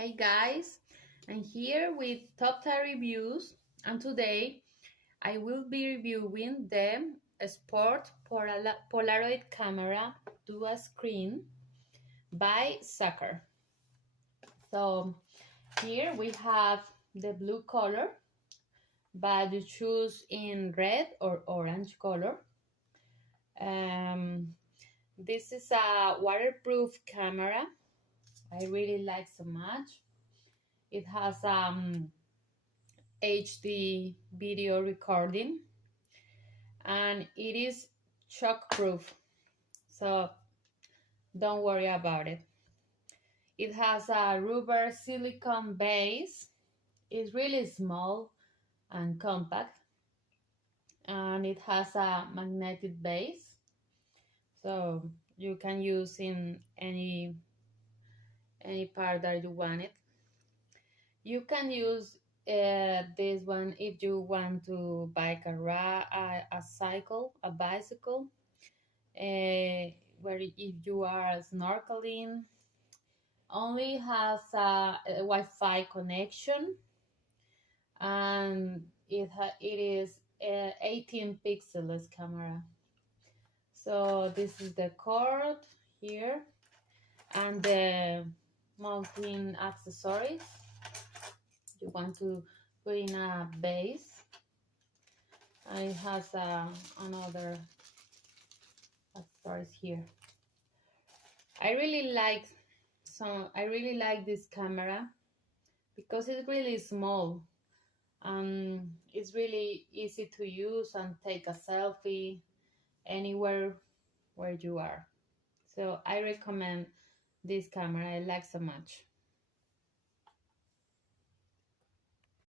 Hey guys, I'm here with top 10 reviews, and today I will be reviewing the Sport Polaroid camera dual screen by Sucker. So here we have the blue color, but you choose in red or orange color. This is a waterproof camera. I really like so much. It has HD video recording, and it is shockproof, so don't worry about it. It has a rubber silicone base. It's really small and compact, and it has a magnetic base, so you can use in any part that you want it. You can use this one if you want to bike a bicycle, where if you are snorkeling. Only has a Wi-Fi connection, and it is 18 pixels camera. So this is the cord here, and the mounting accessories. You want to put in a base, and it has another accessories here. I really like this camera because it's really small and it's really easy to use and take a selfie anywhere where you are. So I recommend this camera. I like so much.